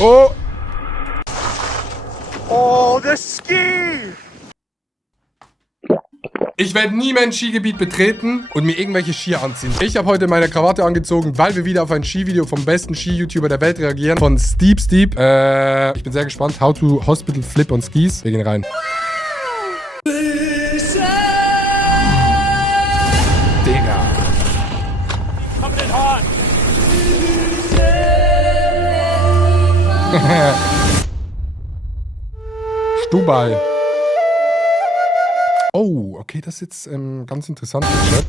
Oh! Oh, the ski! Ich werde nie mehr ein Skigebiet betreten und mir irgendwelche Skier anziehen. Ich habe heute meine Krawatte angezogen, weil wir wieder auf ein Skivideo vom besten Ski-YouTuber der Welt reagieren. Von Steep. Ich bin sehr gespannt. How to Hospital Flip on Skis. Wir gehen rein. Digga. Coming in hot. Stubai. Oh, okay, das ist jetzt ganz interessant, Chat.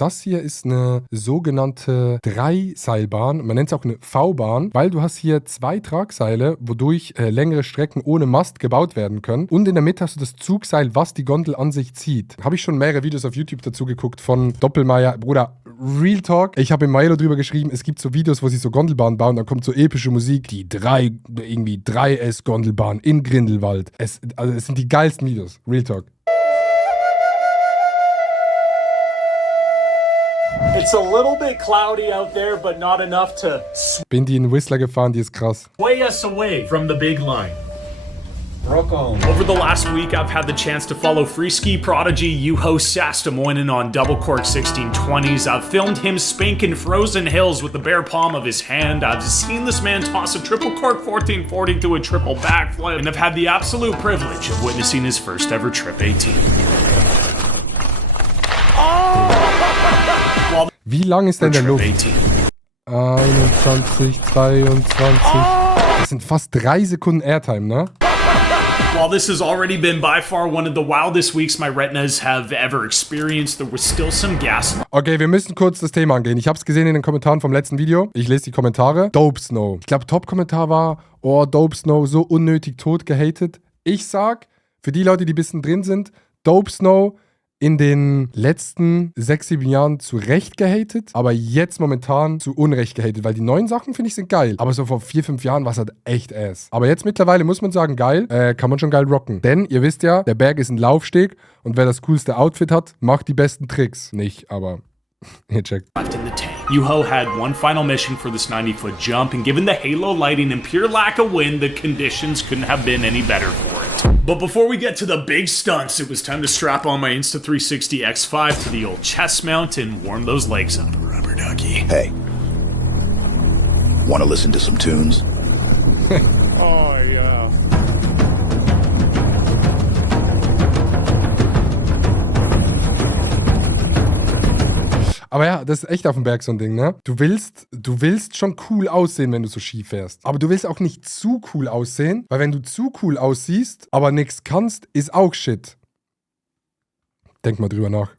Das hier ist eine sogenannte Dreiseilbahn. Man nennt es auch eine V-Bahn, weil du hast hier 2 Tragseile, wodurch längere Strecken ohne Mast gebaut werden können. Und in der Mitte hast du das Zugseil, was die Gondel an sich zieht. Habe ich schon mehrere Videos auf YouTube dazu geguckt von Doppelmayr. Bruder, Real Talk. Ich habe in Milo drüber geschrieben, es gibt so Videos, wo sie so Gondelbahnen bauen, dann kommt so epische Musik, die 3S-Gondelbahn in Grindelwald. Es sind die geilsten Videos. Real Talk. It's a little bit cloudy out there, but not enough to Bin die in Whistler gefahren, die ist krass. sway us away from the big line. Over the last week, I've had the chance to follow free ski prodigy Juho Saastamoinen on double cork 1620s. I've filmed him spanking frozen hills with the bare palm of his hand. I've seen this man toss a triple cork 1440 to a triple backflip, and I've had the absolute privilege of witnessing his first ever trip 18. Wie lang ist denn der Trip Luft? 18. 21, 22. Das sind fast 3 Sekunden Airtime, ne? While this has already been by far one of the wildest weeks my retinas have ever experienced, there was still some gas. Okay, wir müssen kurz das Thema angehen. Ich habe es gesehen in den Kommentaren vom letzten Video. Ich lese die Kommentare. Dope Snow. Ich glaube, Top-Kommentar war, oh, Dope Snow, so unnötig tot gehatet. Ich sag, für die Leute, die ein bisschen drin sind, Dope Snow in den letzten 6, 7 Jahren zu Recht gehatet, aber jetzt momentan zu Unrecht gehatet, weil die neuen Sachen, finde ich, sind geil. Aber so vor 4, 5 Jahren war es halt echt ass. Aber jetzt mittlerweile muss man sagen, geil, kann man schon geil rocken. Denn, ihr wisst ja, der Berg ist ein Laufsteg und wer das coolste Outfit hat, macht die besten Tricks. Nicht, aber ihr checkt. Left in the tank. Juho had one final mission for this 90-foot jump, and given the halo lighting and pure lack of wind, the conditions couldn't have been any better for it. But before we get to the big stunts, it was time to strap on my Insta360 X5 to the old chest mount and warm those legs up, rubber ducky. Hey, want to listen to some tunes? Oh, yeah. Aber ja, das ist echt auf dem Berg so ein Ding, ne? Du willst schon cool aussehen, wenn du so Ski fährst. Aber du willst auch nicht zu cool aussehen, weil wenn du zu cool aussiehst, aber nichts kannst, ist auch Shit. Denk mal drüber nach.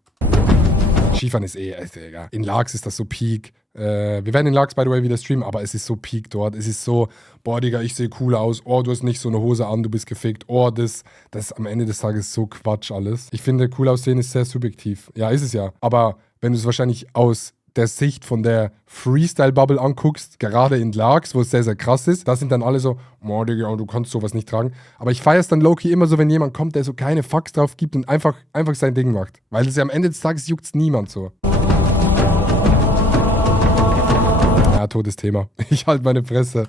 Skifahren ist egal. In Laax ist das so Peak. Wir werden in Laax, by the way, wieder streamen, aber es ist so Peak dort. Es ist so, boah, Digga, ich sehe cool aus. Oh, du hast nicht so eine Hose an, du bist gefickt. Oh, das ist am Ende des Tages so Quatsch alles. Ich finde, cool aussehen ist sehr subjektiv. Ja, ist es ja. Aber wenn du es wahrscheinlich aus der Sicht von der Freestyle-Bubble anguckst, gerade in Laax, wo es sehr, sehr krass ist, da sind dann alle so, oh, Digga, du kannst sowas nicht tragen. Aber ich feiere es dann low-key immer so, wenn jemand kommt, der so keine Fucks drauf gibt und einfach sein Ding macht. Weil es ja am Ende des Tages juckt es niemand so. Ja, totes Thema. Ich halte meine Fresse.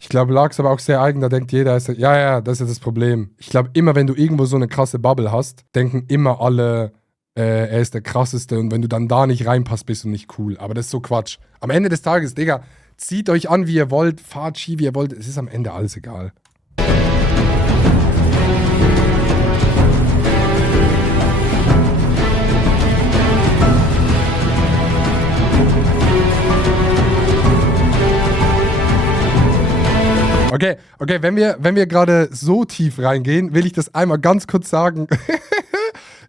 Ich glaube, Laax aber auch sehr eigen, da denkt jeder, ja, das ist ja das Problem. Ich glaube, immer wenn du irgendwo so eine krasse Bubble hast, denken immer alle, er ist der krasseste und wenn du dann da nicht reinpasst, bist du nicht cool. Aber das ist so Quatsch. Am Ende des Tages, Digga, zieht euch an, wie ihr wollt, fahrt Ski, wie ihr wollt, es ist am Ende alles egal. Okay, wenn wir gerade so tief reingehen, will ich das einmal ganz kurz sagen.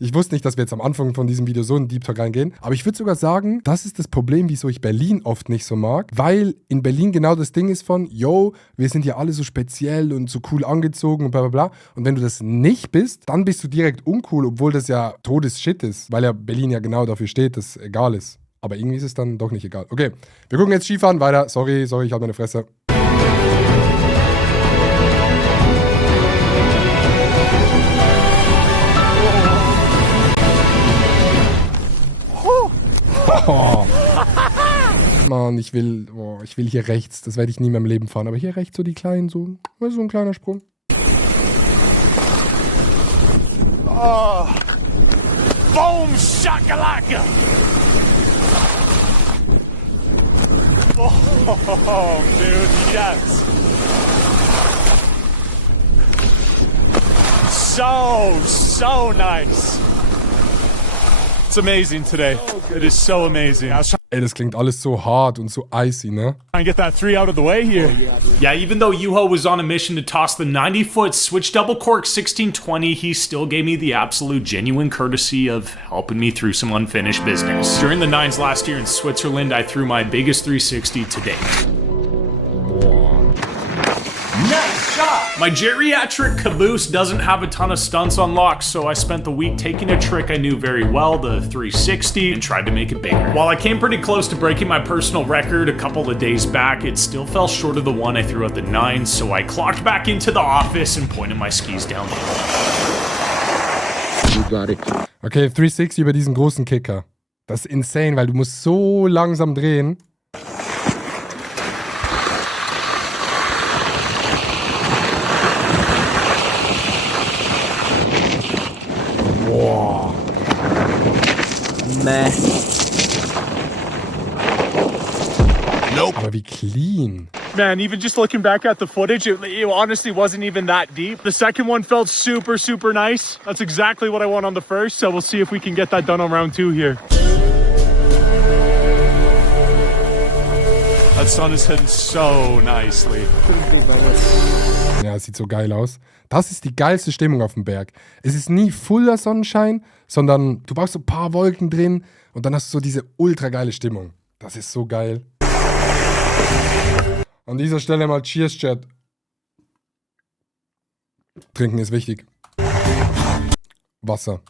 Ich wusste nicht, dass wir jetzt am Anfang von diesem Video so in Deep Talk reingehen. Aber ich würde sogar sagen, das ist das Problem, wieso ich Berlin oft nicht so mag. Weil in Berlin genau das Ding ist von, yo, wir sind ja alle so speziell und so cool angezogen und bla bla bla. Und wenn du das nicht bist, dann bist du direkt uncool, obwohl das ja Todes-Shit ist. Weil ja Berlin ja genau dafür steht, dass es egal ist. Aber irgendwie ist es dann doch nicht egal. Okay, wir gucken jetzt Skifahren weiter. Sorry, ich halte meine Fresse. Oh. Mann, ich will hier rechts. Das werde ich nie mehr im Leben fahren. Aber hier rechts so die kleinen, so ein kleiner Sprung. Oh. Boom shakalaka. Oh, dude, yes. So nice. It's amazing today. It is so amazing. Ey, das klingt alles so hart und so icy, ne? Trying to get that 3 out of the way here. Yeah, even though Juho was on a mission to toss the 90-foot switch double cork 1620, he still gave me the absolute genuine courtesy of helping me through some unfinished business. During the nines last year in Switzerland, I threw my biggest 360 to date. Nice shot! My geriatric caboose doesn't have a ton of stunts unlocked, so I spent the week taking a trick I knew very well, the 360, and tried to make it bigger. While I came pretty close to breaking my personal record a couple of days back, it still fell short of the one I threw at the nines, so I clocked back into the office and pointed my skis downhill. You got it. Okay, 360 über diesen großen Kicker. Das ist insane, weil du musst so langsam drehen. Boah. Meh. Nope. Aber wie clean. Man, even just looking back at the footage, it honestly wasn't even that deep. The second one felt super nice. That's exactly what I want on the first, so we'll see if we can get that done on round 2 here. That sun is hitting so nicely. Ja, es sieht so geil aus. Das ist die geilste Stimmung auf dem Berg. Es ist nie voller Sonnenschein, sondern du brauchst so ein paar Wolken drin und dann hast du so diese ultra geile Stimmung. Das ist so geil. An dieser Stelle mal Cheers, Chat. Trinken ist wichtig. Wasser.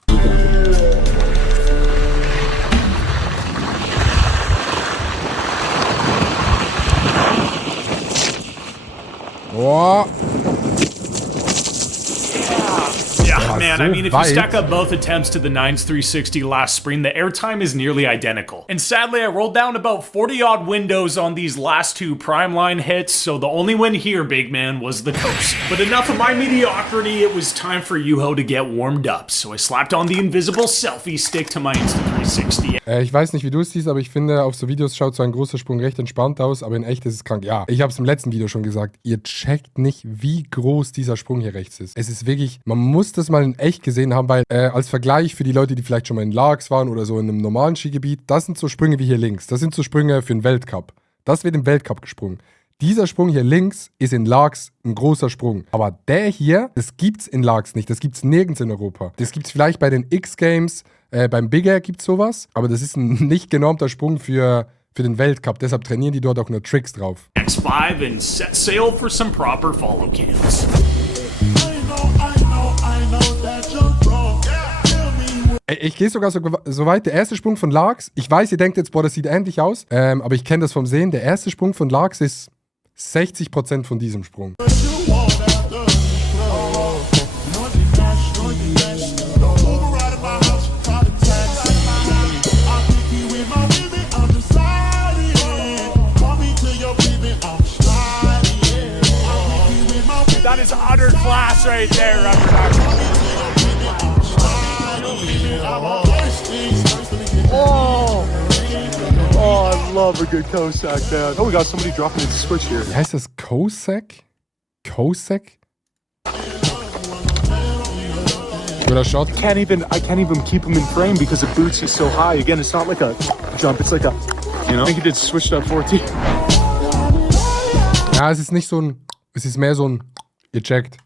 Oh. Yeah, man, so I mean, if you weit. stack up both attempts to the Nines 360 last spring, the airtime is nearly identical. And sadly, I rolled down about 40-odd windows on these last 2 prime line hits, so the only win here, big man, was the coast. But enough of my mediocrity, it was time for Juho to get warmed up, so I slapped on the invisible selfie stick to my Insta360. Ich weiß nicht, wie du es siehst, aber ich finde, auf so Videos schaut so ein großer Sprung recht entspannt aus, aber in echt ist es krank. Ja, ich habe es im letzten Video schon gesagt, ihr checkt nicht, wie groß dieser Sprung hier rechts ist. Es ist wirklich, man muss das mal in echt gesehen haben, weil als Vergleich für die Leute, die vielleicht schon mal in Largs waren oder so in einem normalen Skigebiet, das sind so Sprünge wie hier links. Das sind so Sprünge für den Weltcup. Das wird im Weltcup gesprungen. Dieser Sprung hier links ist in Largs ein großer Sprung. Aber der hier, das gibt's in Largs nicht. Das gibt's nirgends in Europa. Das gibt's vielleicht bei den X-Games, beim Big Air gibt's sowas. Aber das ist ein nicht genormter Sprung für den Weltcup. Deshalb trainieren die dort auch nur Tricks drauf. X5 and set sail for some proper follow cams. Ich gehe sogar so weit. Der erste Sprung von Largs, ich weiß, ihr denkt jetzt, boah, das sieht ähnlich aus, aber ich kenne das vom Sehen. Der erste Sprung von Largs ist 60% von diesem Sprung. That is utter class right there, Oh, I love a good Cossack, man. Oh, we got somebody dropping its switch here. Wie heißt das? Cossack? Cossack? Guter Shot. I can't even keep him in frame because the boots is so high. Again, it's not like a jump, it's like a, you know? I think he did switched up 14. Ja, es ist nicht so ein, es ist mehr so ein, ihr checkt.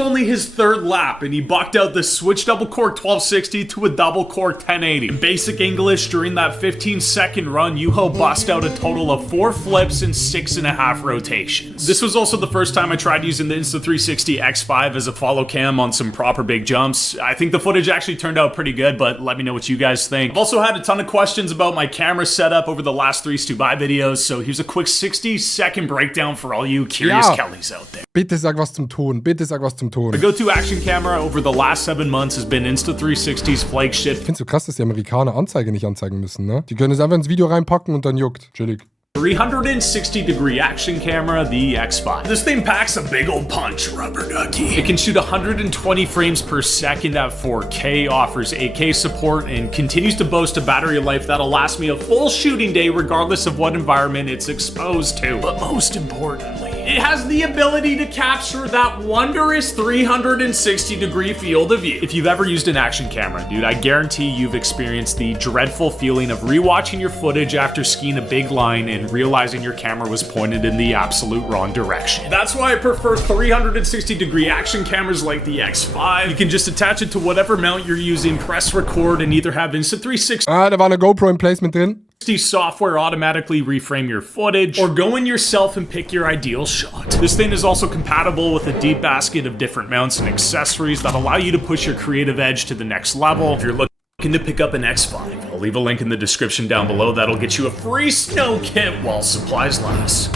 was only his third lap, and he bucked out the switch double cork 1260 to a double cork 1080. In basic English, during that 15-second run, Juho bust out a total of 4 flips and 6.5 rotations. This was also the first time I tried using the Insta360 X5 as a follow cam on some proper big jumps. I think the footage actually turned out pretty good, but let me know what you guys think. I've also had a ton of questions about my camera setup over the last 3 Stubai videos, so here's a quick 60-second breakdown for all you curious Kellys out there. Bitte sag was zum Ton, bitte sag was zum Ton. The go-to action camera over the last 7 months has been Insta360's flagship. Ich find's so krass, dass die Amerikaner Anzeige nicht anzeigen müssen, ne? Die können es einfach ins Video reinpacken und dann juckt. Chillig. 360-degree action camera, the X5. This thing packs a big old punch, rubber ducky. It can shoot 120 frames per second at 4K, offers 8K support, and continues to boast a battery life that'll last me a full shooting day regardless of what environment it's exposed to. But most importantly, it has the ability to capture that wondrous 360-degree field of view. If you've ever used an action camera, dude, I guarantee you've experienced the dreadful feeling of rewatching your footage after skiing a big line and realizing your camera was pointed in the absolute wrong direction. That's why I prefer 360-degree action cameras like the X5. You can just attach it to whatever mount you're using, press record, and either have Insta360 da war eine GoPro im Placement drin. software automatically reframe your footage, or go in yourself and pick your ideal shot. This thing is also compatible with a deep basket of different mounts and accessories that allow you to push your creative edge to the next level. If you're looking to pick up an X5, I'll leave a link in the description down below that'll get you a free snow kit while supplies last.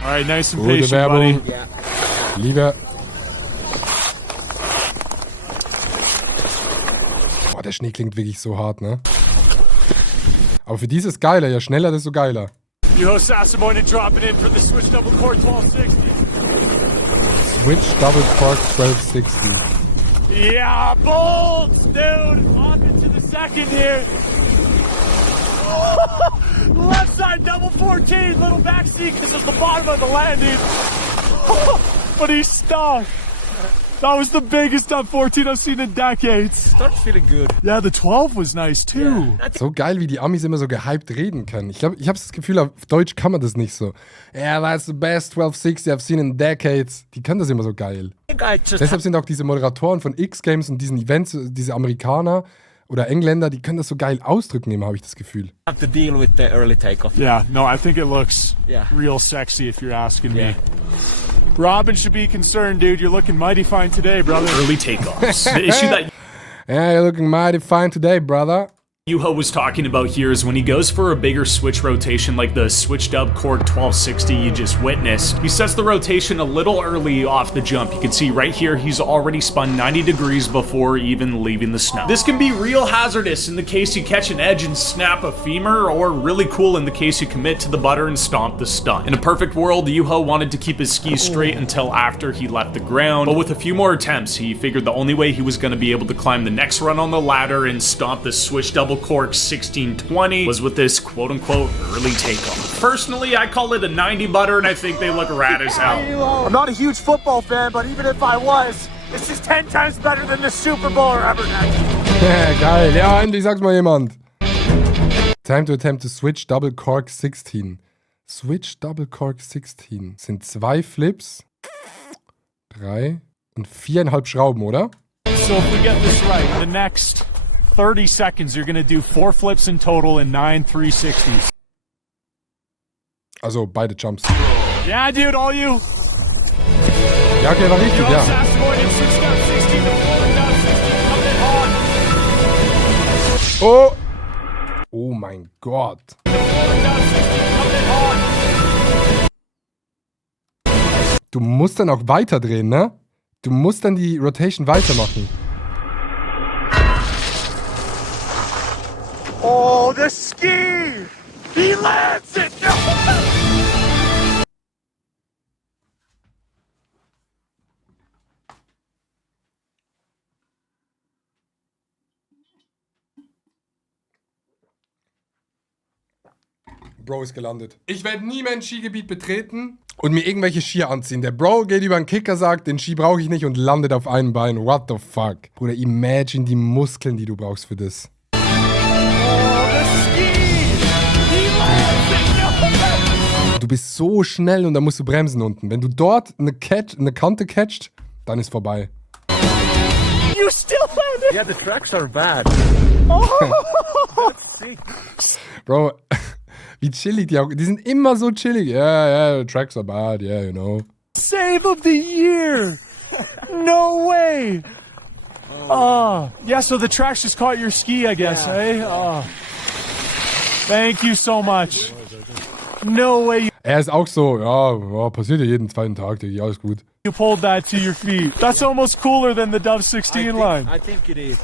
All right, nice and Gute patient, Werbung. buddy. Liebe. Boah, der Schnee klingt wirklich so hart, ne? Aber für dieses geiler, je schneller, desto geiler. Juho Sassamoinen dropping in for the switch double cork 1260. Switch Double Cork 1260. Yeah, bolts, dude. Off into the second here. Left side double 14, little backseat because it's the bottom of the landing. But he's stuck. That was the biggest top 14 I've seen in decades. Starts feeling good. Yeah, the 12 was nice too. So geil, wie die Amis immer so gehypt reden können. Ich habe das Gefühl, auf Deutsch kann man das nicht so. Yeah, that's the best 1260 I've seen in decades. Die können das immer so geil. Deshalb sind auch diese Moderatoren von X-Games und diesen Events, diese Amerikaner oder Engländer, die können das so geil ausdrücken immer, habe ich das Gefühl. Have to deal with the early takeoff. Yeah, no, I think it looks real sexy if you're asking me. Robin should be concerned, dude. You're looking mighty fine today, brother. Early takeoffs. The issue that Yeah, you're looking mighty fine today, brother. Juho was talking about here is when he goes for a bigger switch rotation like the switch dub cork 1260 you just witnessed, he sets the rotation a little early off the jump. You can see right here he's already spun 90 degrees before even leaving the snow. This can be real hazardous in the case you catch an edge and snap a femur, or really cool in the case you commit to the butter and stomp the stunt. In a perfect world, Juho wanted to keep his skis straight until after he left the ground, but with a few more attempts, he figured the only way he was going to be able to climb the next run on the ladder and stomp the switch double cork 1620 was with this quote-unquote early takeoff. Personally, I call it a 90 butter, and I think they look rad as hell. I'm not a huge football fan, but even if I was, this is 10 times better than the Super Bowl or ever next. Geil, ja, endlich sag's mal jemand. Time to attempt to switch double cork 16. Switch double cork 16 sind 2 Flips, 3 und 4,5 Schrauben, oder? So if we get this right, in the next 30 seconds, you're gonna do 4 flips in total and 9 360s. Also beide Jumps. Yeah, dude, all you. Ja, okay, war richtig, ja. Oh! Oh mein Gott. Du musst dann auch weiterdrehen, ne? Du musst dann die Rotation weitermachen. Oh, the ski! He lands it! Bro ist gelandet. Ich werde nie mehr ein Skigebiet betreten und mir irgendwelche Skier anziehen. Der Bro geht über den Kicker, sagt, den Ski brauche ich nicht und landet auf einem Bein. What the fuck? Bruder, imagine die Muskeln, die du brauchst für das. Du bist so schnell und dann musst du bremsen unten. Wenn du dort eine Kante catcht, dann ist vorbei. You still landed. Yeah, the tracks are bad. Bro, wie chillig die auch. Die sind immer so chillig. Yeah, tracks are bad, yeah, you know. Save of the year. No way. Yeah, so the tracks just caught your ski, I guess, eh? Thank you so much. No way Er ist auch so, ja, passiert ja jeden zweiten Tag, Diggi, alles gut. you pulled that to your feet. That's almost cooler than the Dove 16 line. I think it is.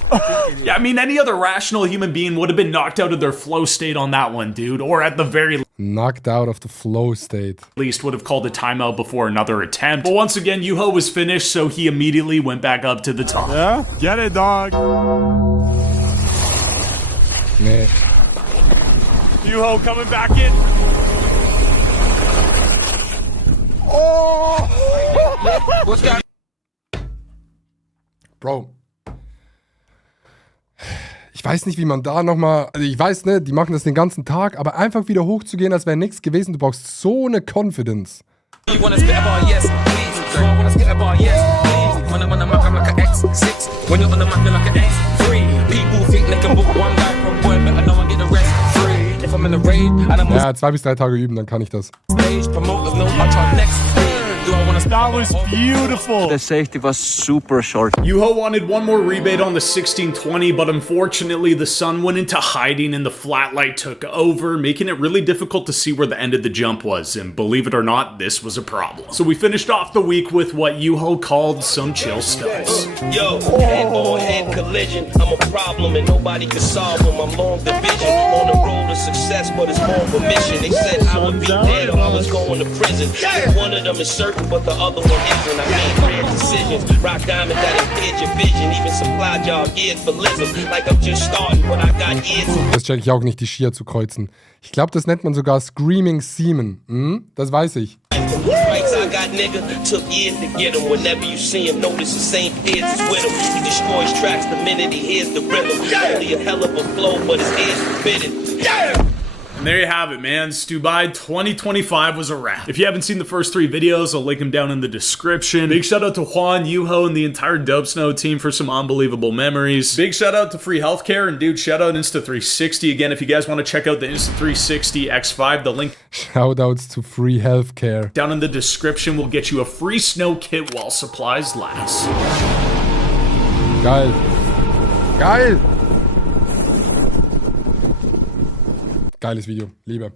Yeah, I mean, any other rational human being would have been knocked out of their flow state on that one, dude. Or at the very Knocked out of the flow state. least would have called a timeout before another attempt. But once again, Yuho was finished, so he immediately went back up to the top. Yeah? Get it, dog. Nee. Yuho coming back in. Oh! What's that? Bro. Ich weiß nicht, wie man da nochmal. Also ich weiß, ne, die machen das den ganzen Tag, aber einfach wieder hochzugehen, als wäre nichts gewesen, du brauchst so eine Confidence. You wanna spit a bar, yes, please. You wanna spit a bar, yes, please. When I'm on the mic, I'm like an X6. When you're on the mic, you're like an X3. People think they can book one guy from boy, but I know I get the rest free. If I'm in the raid, and I'm on Ja, 2 bis 3 Tage üben, dann kann ich das. stage, promoters know I try next. Do I wanna That was beautiful. The safety was super short. Yuho wanted one more rebate on the 1620, but unfortunately the sun went into hiding and the flat light took over, making it really difficult to see where the end of the jump was, and believe it or not, this was a problem. So we finished off the week with what Yuho called some chill stunts. Yo, head-on-head collision. I'm a problem and nobody can solve them. I'm long division on the road to success, but it's more of a mission. They said I would be dead or I was going to prison. One of them is certain, but the other one isn't. I made rare decisions. Rock Diamond that impaired your vision. Even supply y'all geared for lism. Like I'm just starting, but I got ears. Das check ich auch nicht, die Skier zu kreuzen. Ich glaube, das nennt man sogar Screaming Seaman. Das weiß ich. Rights I got, nigga, took years to get him. Whenever you see him, notice the same peers is with him. He destroys tracks the minute he hears the rhythm. Only a hell of a flow, but his ears forbidden. And there you have it, man. Stubai 2025 was a wrap. If you haven't seen the first 3 videos, I'll link them down in the description. Big shout out to Juan, Yuho, and the entire Dope Snow team for some unbelievable memories. Big shout out to Free Healthcare, and dude, shout out Insta360. Again, if you guys want to check out the Insta360 X5, the link Shoutouts to Free Healthcare. down in the description will get you a free snow kit while supplies last. Geil. Geil. Geiles Video. Liebe.